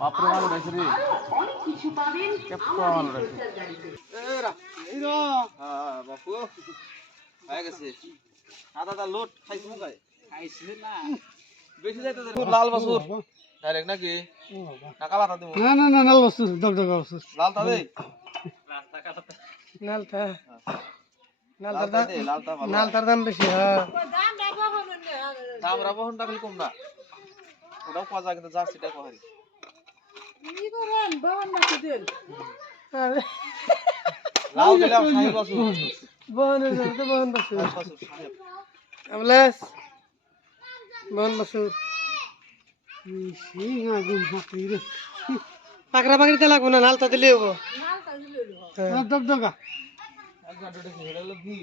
বাপরে ভালো রয়েছে রে ভালো রয়েছে বাপু হয়ে গেছে আদা লোট খাইছি মুখায় খাইছিল না বেশি যাইতে লাল বাসুর ডাইরেক্ট নাকি না কালা তা দেব না না না লাল বাসুর দগদগ বাসুর লাল তা দে রাস্তা কাটা নালতার দাম বেশি হ্যাঁ দাম রাবহন টাকা কম না ওটাও পাওয়া যায় কিন্তু জার্সিটা কহারি কি করেন বাহন নাকি দেন লাল দিলাম সাহেব বাসুর বহনের জন্য বহন বাসুর বাসুর সাহেব আমলাস বহন বাসুর মিশি আগুন হাতি রে পাকড়া পাকড়িতে লাগবো না নালতা দিলে হবো হ্যাঁ দগদগা এক ঘন্টা হেড়ে হলো ঘি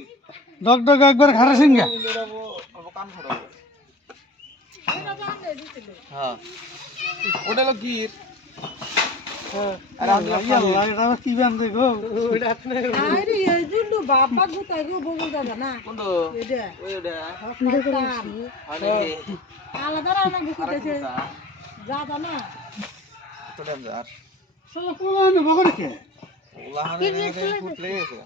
দগদগা একবার খারা সিংগা মেরাবো অব কান ছড়াবো হ্যাঁ ওটা হলো ঘি হ্যাঁ আরে আমি আল্লাহ এটা কি বান্দে গো ওটা আপনি আরে এই জন্য বাবা গুতাই গো বগল দাদা না কোন এটা ওইটা আলাদা আরে রান্না গুতাইছে দাদা না তো ডেঞ্জার সালা কোন বগরে কে ওলা হানে ফুটলে গেছে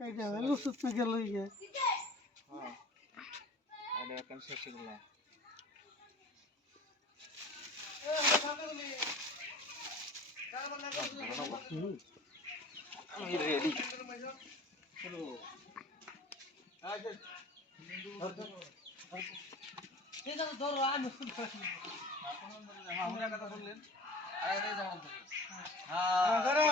কাইটা লুসুত না গেল ইয়া হ্যাঁ আরে কেন শেষ হলো আমি রেডি চলো আজ এই দাও ধরো আমি শুন পাচ্ছি আমরা কথা বললেন আরে যাও হ্যাঁ ধরো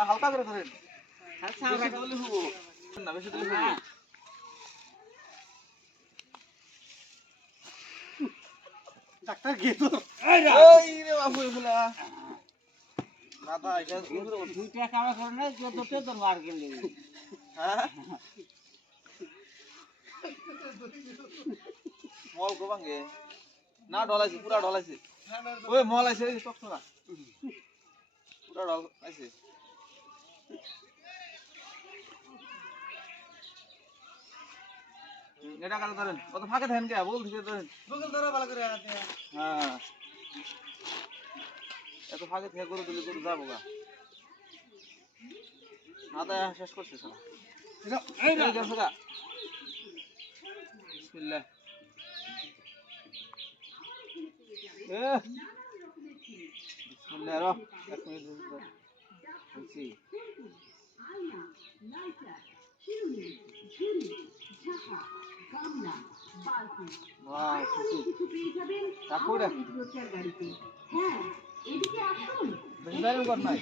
হালকা করে ধরেন না বেশি দিলে ডাক্তার গে তো ওই রে বাবু এগুলা দাদা এটা দুইটা কামা করে না যতটা তো মার গেলে হ্যাঁ মল গোবাঙ্গে না ঢলাইছে পুরা ঢলাইছে ওই মল আইছে এই টকছ না পুরা ঢল আইছে এটা কাজ ধরেন কত ফাঁকে থাকেন কে বল থেকে ধরেন বগল ধরা ভালো করে হ্যাঁ এত ফাঁকে থেকে করে দিলে করে যাবো গা মাথা শেষ করছে সালা এই রে গেছে গা বিসমিল্লাহ বিসমিল্লাহ র এক মিনিট বলছি বাহ সুসু রাখো রে বেশি কর নাই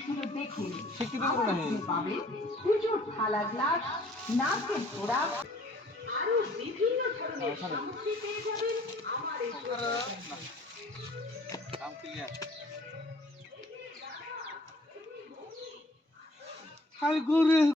শিক্ষিত করে নাই পুজোর থালা গ্লাস নাচের ঘোড়া আরো বিভিন্ন ধরনের সামগ্রী পেয়ে যাবেন আমার এই কাম ক্লিয়ার খালি গরু